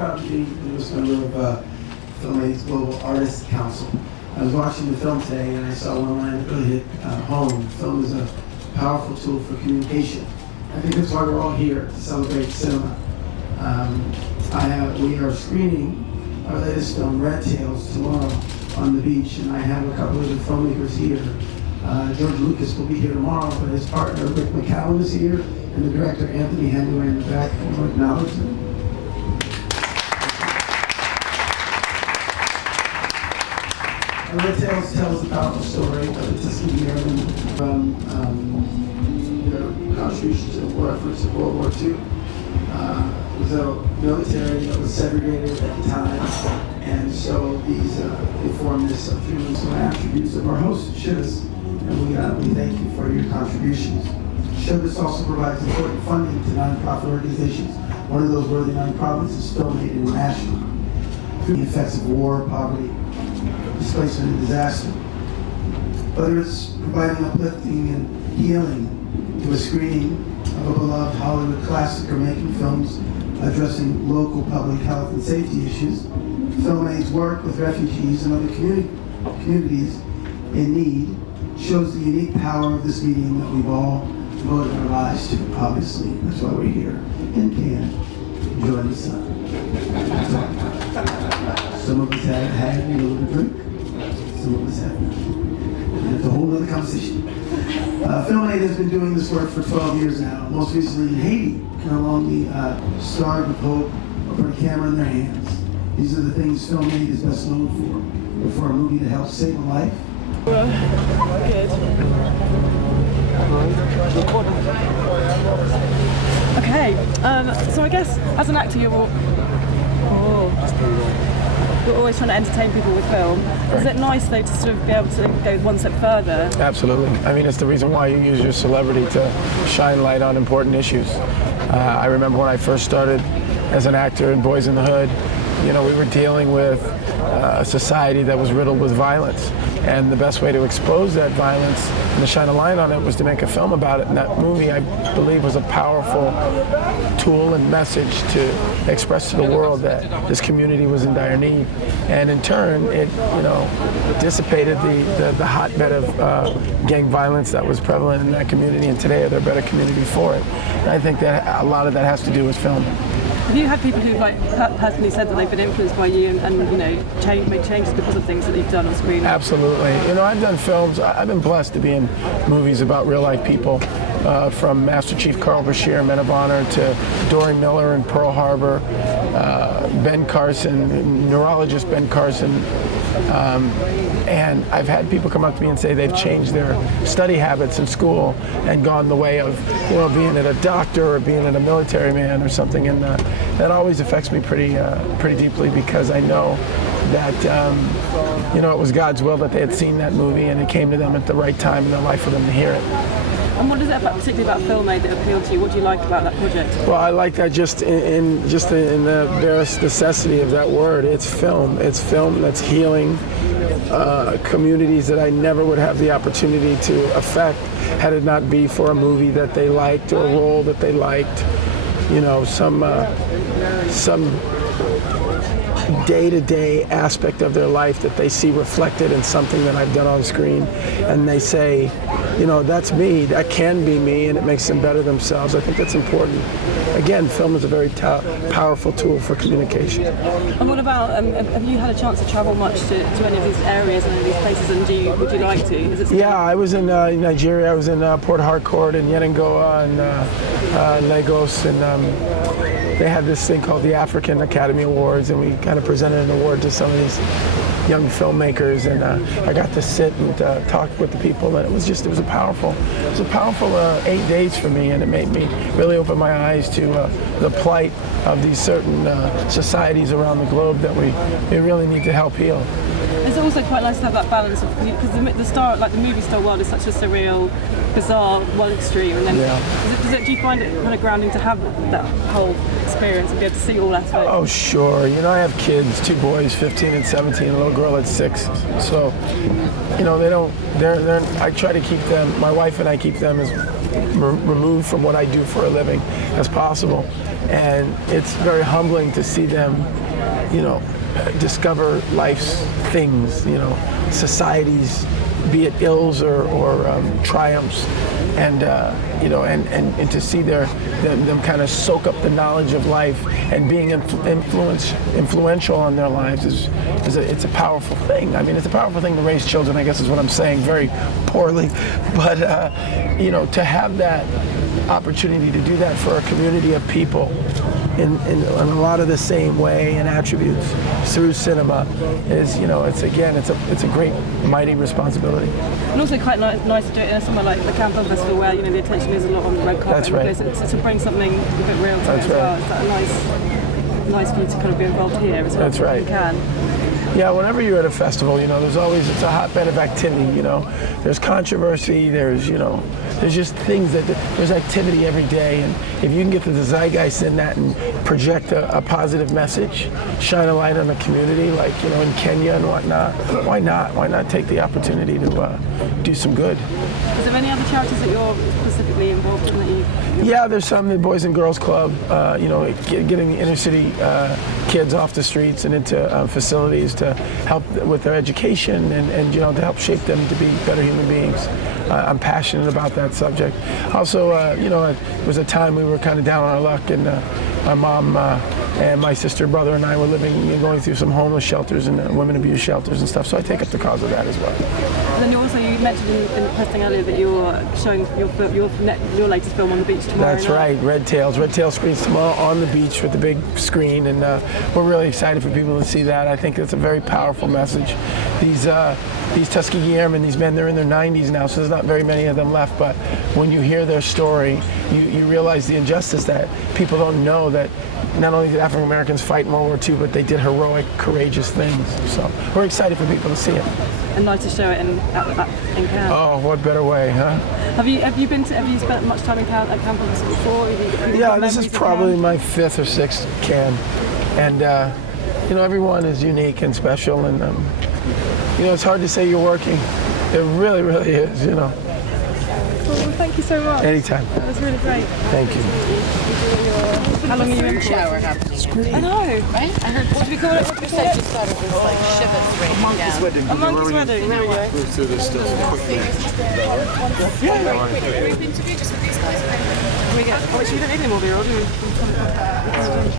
proud to be the newest member of Film Aid's Global Artists Council. I was watching the film today and I saw one line that really hit home. Film is a powerful tool for communication. I think that's why we're all here, to celebrate cinema. We are screening our latest film, Red Tails, tomorrow on the beach, and I have a couple of the filmmakers here. George Lucas will be here tomorrow, but his partner Rick McCallum is here, and the director Anthony Hemingway in the back. I want to acknowledge them. Red Tails tells the powerful story of the Tuskegee Airmen from their contributions to the war efforts of World War II. It was a military that was segregated at the time, and so they formed this through some attributes of our host, Shivas, and we thank you for your contributions. Shivas also provides important funding to nonprofit organizations. One of those worthy nonprofits is Film Aid International. Through the effects of war, poverty, displacement, and disaster. Whether it's providing uplifting and healing to a screening of a beloved Hollywood classic or making films addressing local public health and safety issues, Film Aid's work with refugees and other communities in need shows the unique power of this medium that we've all devoted our lives to, obviously. That's why we're here and can enjoy the sun. Some of us have had a little bit of drink, some of us have not. And it's a whole other conversation. Film Aid has been doing this work for 12 years now, most recently in Haiti, along the Starved with Hope, or put a camera in their hands. These are the things Film Aid is best known for, but for a movie to help save a life. Good. Okay, so I guess as an actor you're always trying to entertain people with film. Is it nice though to sort of be able to go one step further? Absolutely. I mean, it's the reason why you use your celebrity to shine light on important issues. I remember when I first started as an actor in Boys in the Hood, you know, we were dealing with a society that was riddled with violence. And the best way to expose that violence and to shine a light on it was to make a film about it. And that movie, I believe, was a powerful tool and message to express to the world that this community was in dire need. And in turn, it, you know, dissipated the hotbed of gang violence that was prevalent in that community. And today, they're a better community for it. And I think that a lot of that has to do with film. Have you had people who personally said that they've been influenced by you and you know, made changes because of things that you've done on screen? Absolutely. You know, I've done films. I've been blessed to be in movies about real life people, from Master Chief Carl Bashir, Men of Honor, to Dory Miller in Pearl Harbor, Ben Carson, neurologist Ben Carson. And I've had people come up to me and say they've changed their study habits in school and gone the way of, you know, being a doctor or being a military man or something, and that always affects me pretty deeply, because I know that you know, it was God's will that they had seen that movie and it came to them at the right time in their life for them to hear it. And what is it particularly about Film Aid that appealed to you? What do you like about that project? Well, I like that just in the barest necessity of that word. It's film. It's film that's healing communities that I never would have the opportunity to affect had it not be for a movie that they liked or a role that they liked. You know, some day-to-day aspect of their life that they see reflected in something that I've done on screen, and they say, you know, that's me, that can be me, and it makes them better themselves. I think that's important. Again, film is a very powerful tool for communication. And what about, have you had a chance to travel much to any of these areas and any of these places, and would you like to? Yeah, I was in Nigeria. I was in Port Harcourt and Yenagoa and Lagos, and they had this thing called the African Academy Awards, and we kind of presented an award to some of these young filmmakers, and I got to sit and talk with the people, and it was a powerful 8 days for me, and it made me really open my eyes to the plight of these certain societies around the globe that we really need to help heal. It's also quite nice to have that balance, because the movie star world is such a surreal, bizarre one extreme, and then do you find it kind of grounding to have that whole experience and be able to see all aspects? Oh, sure. You know, I have kids, 2 boys, 15 and 17, a little girl at 6. So, you know, I try to keep them, my wife and I keep them as removed from what I do for a living as possible. And it's very humbling to see them, you know, discover life's things, you know, society's, be it ills or triumphs, and you know, and to see them kind of soak up the knowledge of life and being influential on their lives it's a powerful thing. I mean, it's a powerful thing to raise children, I guess is what I'm saying, very poorly, but you know, to have that opportunity to do that for a community of people in a lot of the same way and attributes through cinema is, you know, it's a great, mighty responsibility. And also quite nice to do it in somewhere like the Cannes Film Festival, where, you know, the attention is a lot on the red carpet. That's right. To bring something a bit real to it as well. Is that nice for you to kind of be involved here as well? That's right. You can. Yeah, whenever you're at a festival, you know, it's a hotbed of activity, you know. There's controversy, there's just things there's activity every day, and if you can get the zeitgeist in that and project a positive message, shine a light on the community, like, you know, in Kenya and whatnot, why not? Why not take the opportunity to do some good? Is there any other charities that you're specifically involved in that you... Yeah, there's some, the Boys and Girls Club, you know, getting the inner city kids off the streets and into facilities to help with their education and you know, to help shape them to be better human beings. I'm passionate about that subject. Also, you know, it was a time we were kind of down on our luck, and my mom and my sister, brother, and I were going through some homeless shelters and women abuse shelters and stuff, so I take up the cause of that as well. And then you mentioned in the posting earlier that you're showing your latest film on the beach tomorrow. That's right, Red Tails. Red Tails screens tomorrow on the beach with the big screen, and we're really excited for people to see that. I think it's a very powerful message. These Tuskegee Airmen, these men, they're in their 90s now, so there's not very many of them left, but when you hear their story, you realize the injustice that people don't know, that not only did African Americans fight in World War II, but they did heroic, courageous things. So we're excited for people to see it. And nice to show it in Cannes. Oh, what better way, huh? Have you spent much time at Cannes before? Yeah, this is probably my 5th or 6th Cannes, and you know, everyone is unique and special, and you know, it's hard to say you're working. It really, really is, you know. Well, thank you so much. Anytime. That was really great. Thank you. How long are you in for? Shower happening. I know. Right? I heard. What do we call it? You said you thought it was like shivers raining down. A monkey's wedding. There we go. Move through this stuff quickly. Brief interview just with these guys. We don't need any more beer, do we?